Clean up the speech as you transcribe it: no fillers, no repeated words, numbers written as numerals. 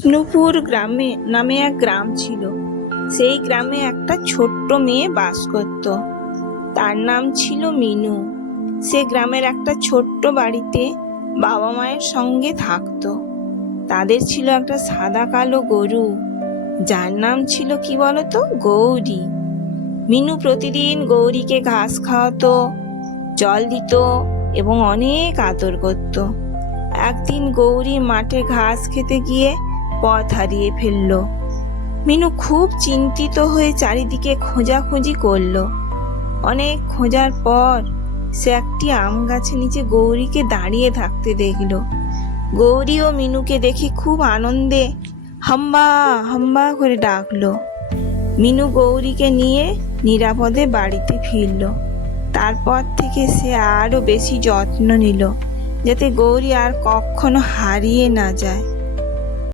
বিষ্ণুপুর গ্রামে নামে এক গ্রাম ছিল। সেই গ্রামে একটা ছোট্ট মেয়ে বাস করত। তার নাম ছিল মিনু। সে গ্রামের একটা ছোট্ট বাড়িতে বাবা মায়ের সঙ্গে থাকতো। তাদের ছিল একটা সাদা কালো গরু, যার নাম ছিল কি বলতো, গৌরী। মিনু প্রতিদিন গৌরীকে ঘাস খাওয়াতো, জল দিত এবং অনেক আদর করত। একদিন গৌরী মাঠে ঘাস খেতে গিয়ে পথ হারিয়ে ফেলল। মিনু খুব চিন্তিত হয়ে চারিদিকে খোঁজাখুঁজি করলো। অনেক খোঁজার পর সে একটি আম গাছের নিচে গৌরীকে দাঁড়িয়ে থাকতে দেখল। গৌরী ও মিনুকে দেখে খুব আনন্দে হাম্বা হাম্বা করে ডাকলো। মিনু গৌরীকে নিয়ে নিরাপদে বাড়িতে ফিরল। তারপর থেকে সে আরো বেশি যত্ন নিল, যাতে গৌরী আর কখনো হারিয়ে না যায়।